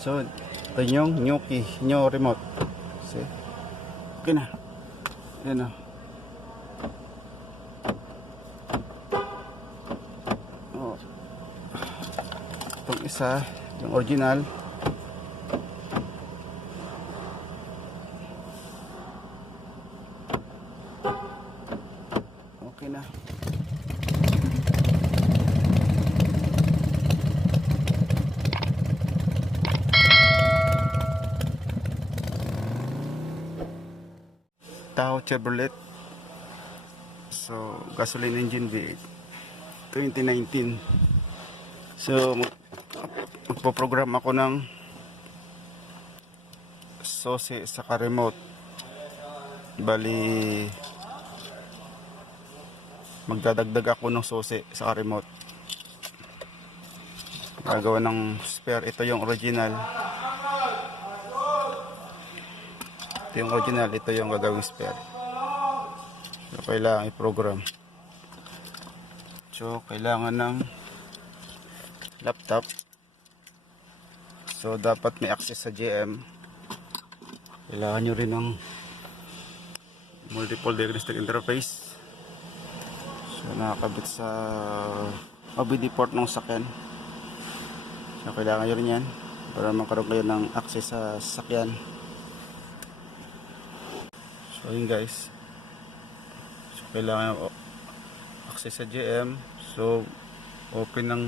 So, ito yung new key, new remote. See? Okay na. Ayan na. Oh. Itong isa, yung original. Okay na. Tahoe Chevrolet. So, gasoline engine V8 2019. So, magpo-program ako ng susi sa remote. Bali, magdadagdag ako ng susi sa remote. Gagawa ng spare. Ito yung original. Ito yung original, ito yung gagawing spare. So, kailangan i-program. So, kailangan ng laptop. So, dapat may access sa GM. Kailangan nyo rin ng multiple diagnostic interface. So, nakakabit sa OBD port ng sakyan. So, kailangan nyo rin yan para magkaroon kayo ng access sa sakyan. So yun guys, so kailangan access sa GM. So open ng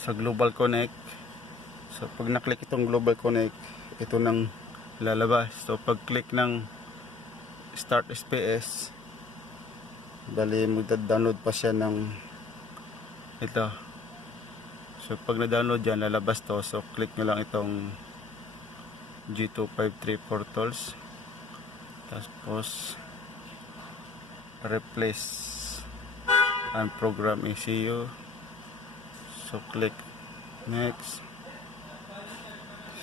sa Global Connect. So pag naklik itong Global Connect, ito nang lalabas. So pag click ng Start SPS, bali magda-download pa siya ng ito. So pag na-download yan, lalabas to. So click nyo lang itong G253 portals. Tapos replace and program ECU. So click next.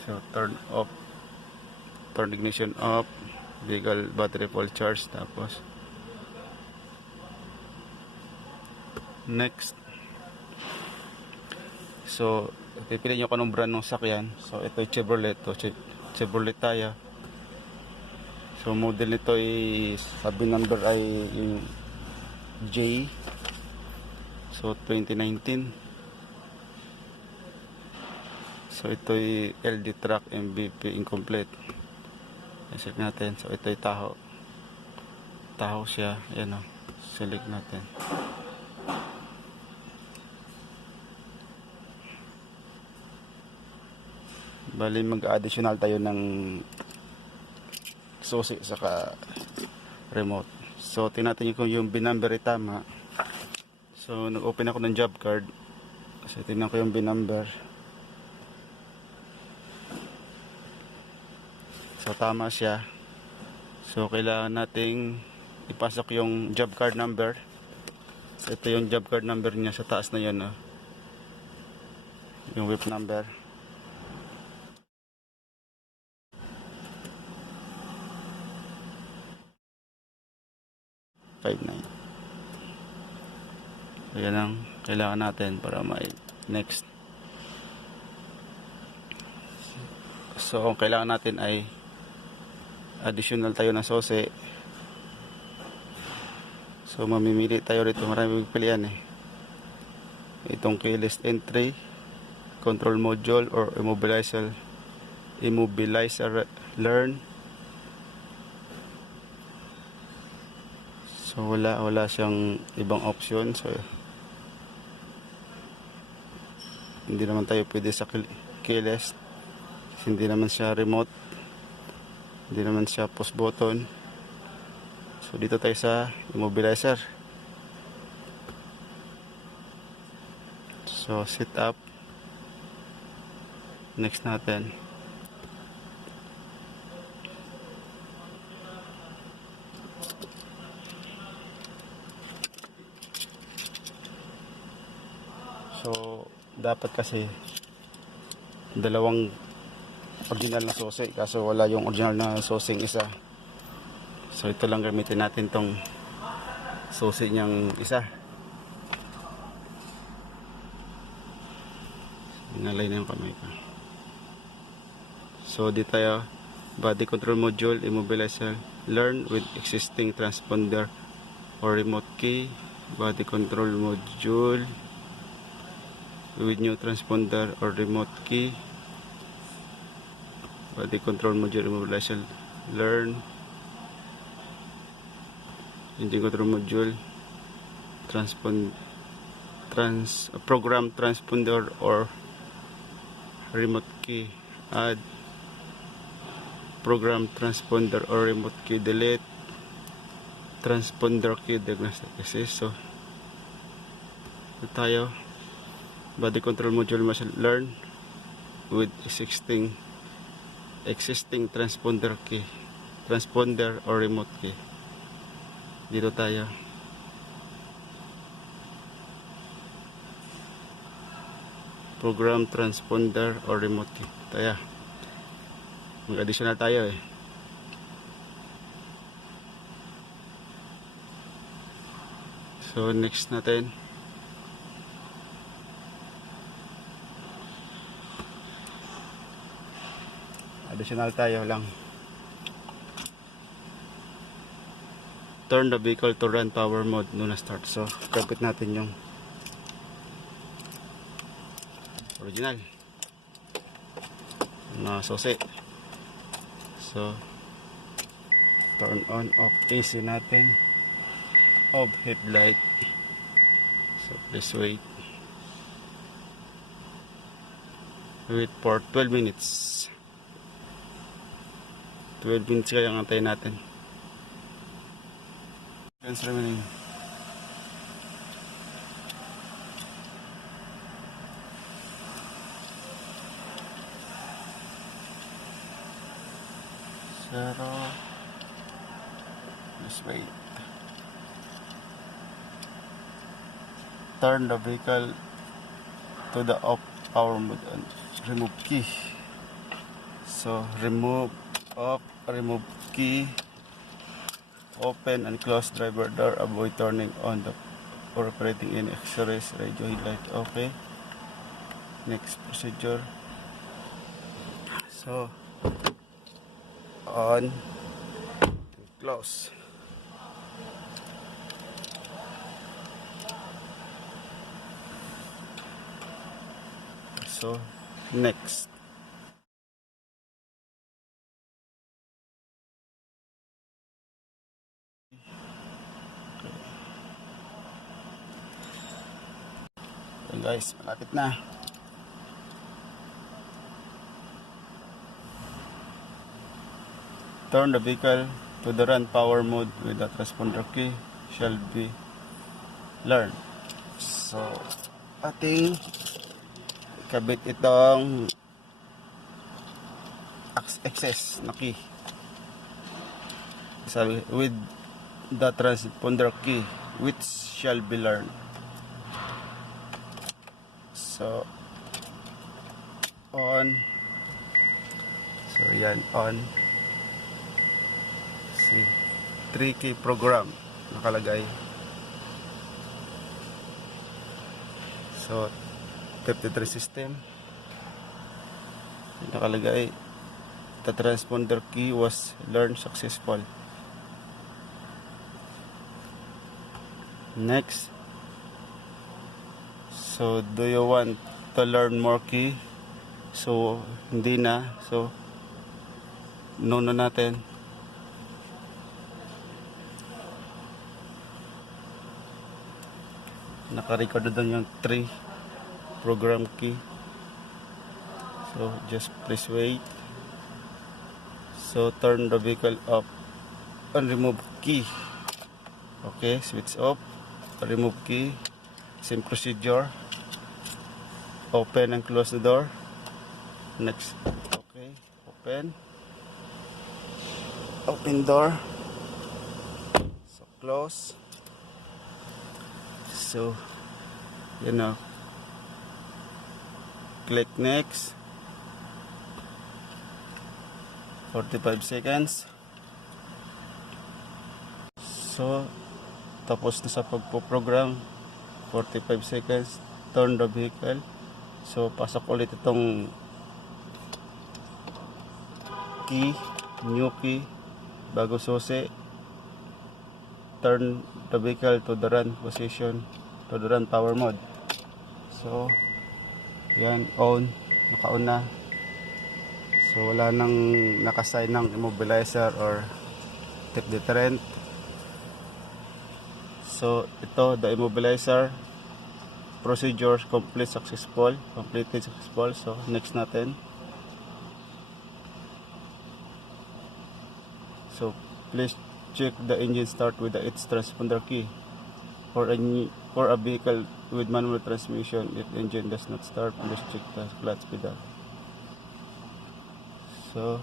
So turn ignition off, vehicle battery full charge. Tapos next. So, pipili nyo kung anong brand ng sakyan. So, ito ay Chevrolet. Chevrolet tayo. So, model nito ay, sabi number ay yung J. So, 2019. So, ito ay LD track MVP incomplete. I-check natin. So, ito ay Tahoe. Tahoe siya. Ayan o. Select natin. Bali mag-additional tayo ng susi saka remote. So tingnan kung yung binumber ay tama. So nag-open ako ng job card. So tingnan ko yung binumber. So tama siya. So kailangan nating ipasok yung job card number. So ito yung job card number niya sa taas na yun. Yung whip number. 59. So yan ang kailangan natin para may next. So ang kailangan natin ay additional tayo ng susi. So mamimili tayo rito, maraming pilihan itong keyless entry, control module or immobilizer learn. So wala siyang ibang option. So hindi naman tayo pwede sa keyless. Hindi naman siya remote. Hindi naman siya push button. So dito tayo sa immobilizer. So set up. Next natin. So dapat kasi dalawang original na susi, kaso wala yung original na susing isa. So ito lang gamitin natin tong susi niyang isa. Inalay na yung kamay ko. So di tayo, body control module, immobilize, learn with existing transponder or remote key. Body control module with new transponder or remote key. Body control module, immobilize, learn. Engine control module, program transponder or remote key. Add program transponder or remote key. Delete transponder key. Diagnostic assist. So ito tayo, body control module must learn with existing transponder key, transponder or remote key. Dito tayo, program transponder or remote key. Tayo, mag-additional tayo eh. So next natin, additional tayo lang. Turn the vehicle to run power mode na start. So kapit natin yung original na susi. So turn on off AC natin, off headlight. So please wait for 12 minutes. 12 minutes kaya ang antayin natin. Remaining. Zero. Let's wait. Turn the vehicle to the off power mode and remove key. So remove off, remove key. Open and close driver door. Avoid turning on the or operating in X-rays radio headlight. Okay. Next procedure. So on, close. So next. Okay guys, malapit na. Turn the vehicle to the run power mode with the transponder key shall be learned. So ating kabit itong access na key. Sabi, with the transponder key which shall be learned. So on. So yan, on. See, 3 key program nakalagay. So 53 system nakalagay, the transponder key was learned successful. Next, so do you want to learn more key? So hindi na, so no na natin. Naka-record doon yung 3 program key. So just please wait. So turn the vehicle off and remove key. Okay, switch off, remove key. Same procedure. Open and close the door. Next. Okay, open door. So close. So you know, click next. 45 seconds. So tapos na sa pagpo-program. 45 seconds. Turn the vehicle So pasok ulit itong key, new key, bago susi, turn the vehicle to the run position, to the run power mode. So yan, on, naka-on na. So wala nang nakasign ng immobilizer or tip deterrent. So ito, the immobilizer procedure completed successful. So next natin. So please check the engine start with its transponder key. For a vehicle with manual transmission, if engine does not start, please check the clutch pedal. So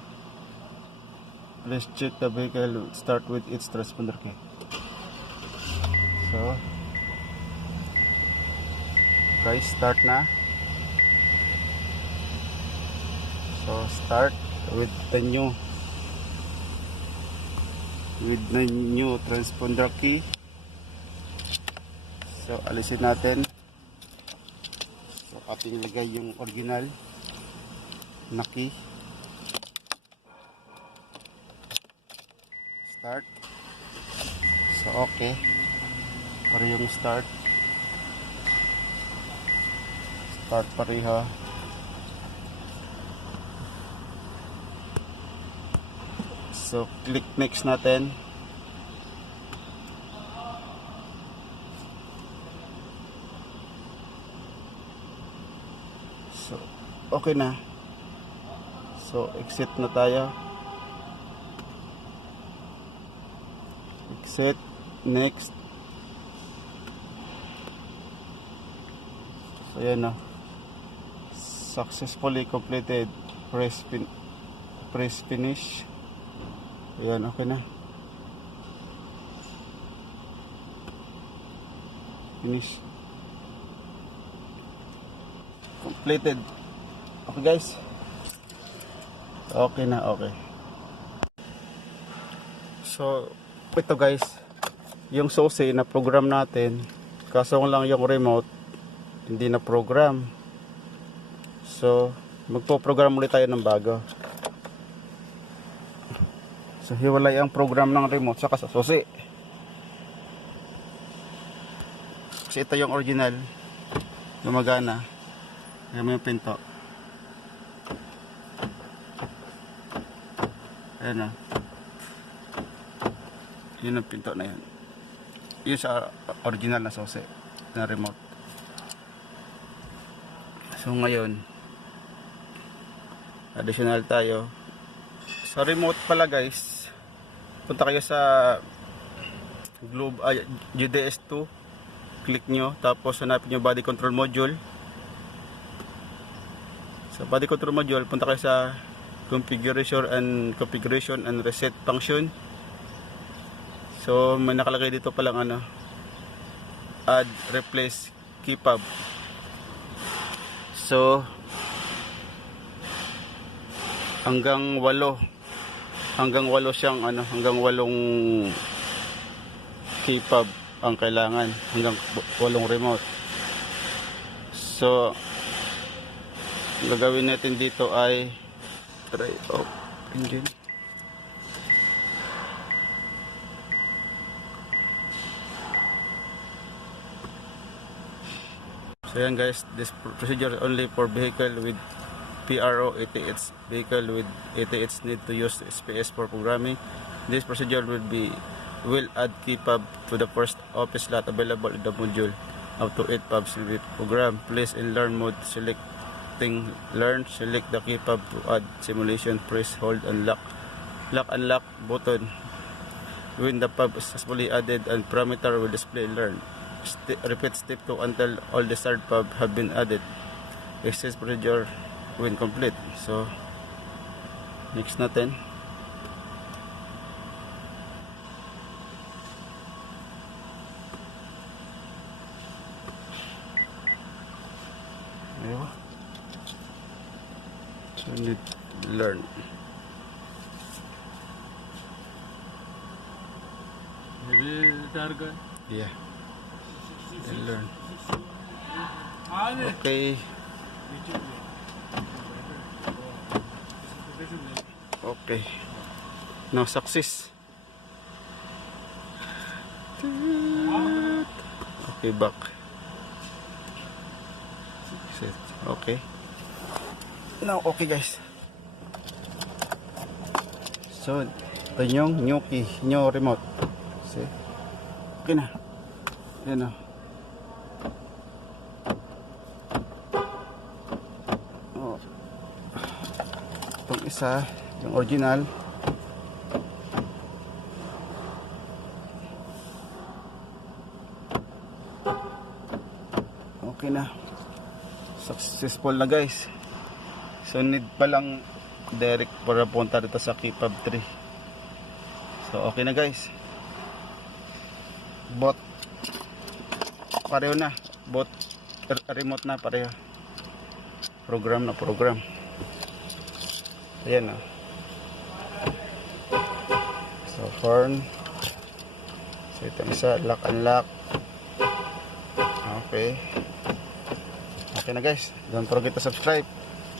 please check the vehicle start with its transponder key. So guys, start na. So start with the new transponder key. So alisin natin. So ating ilagay yung original na key. Start. So okay. Para yung start pareha. So click next natin. So okay na. So exit na tayo. Exit. Next. So yan na. Successfully completed. Press finish. Ayan, okay na. Finish. Completed. Okay guys. Okay na, okay. So ito guys, yung susi na program natin, kaso lang yung remote hindi na program. So magpo-program ulit tayo ng bago. So hiwalay ang program ng remote saka sa susi. Kasi ito yung original, gumagana. Ayan mo yung pinto. Ayan na. Yun ang pinto na yan. Yun sa original na susi na remote. So ngayon, additional tayo. Sa remote pala guys, punta kayo sa GDS2, click nyo, tapos hanapin nyo body control module. Sa body control module, punta kayo sa configuration and reset function. So may nakalagay dito palang add replace key fob. So hanggang 8 siyang hanggang 8 key fob ang kailangan, hanggang 8 remote. So ang gagawin natin dito ay try off engine. So yan guys, this procedure is only for vehicle with PRO ATH. Vehicle with ATH need to use SPS for programming. This procedure will add key fob to the first office slot available in the module. Up to 8 fobs will be programmed. Place in learn mode, selecting learn, select the key fob to add simulation, press hold and lock and lock button. When the fob is successfully added and parameter will display learn. Repeat step 2 until all desired fob have been added. Exit procedure when complete. So next natin. Ayun. So need learn. Yeah. And learn. Okay. Okay. Now success. Okay, back. Okay. Now, okay guys. So, ito yung new key, new remote. See? Okay na. Ayan o. Oh. Itong isa, yung original. Okay na. Successful na guys. So need pa lang direct para punta dito sa Kipab 3. So okay na guys. Bot pareho na. Bot remote na pareho. Program na program. Ayan na. So horn. So ito isa lock unlock. Okay. Okay na guys. Don't forget to subscribe.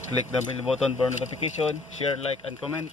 Click the bell button for notification. Share, like, and comment.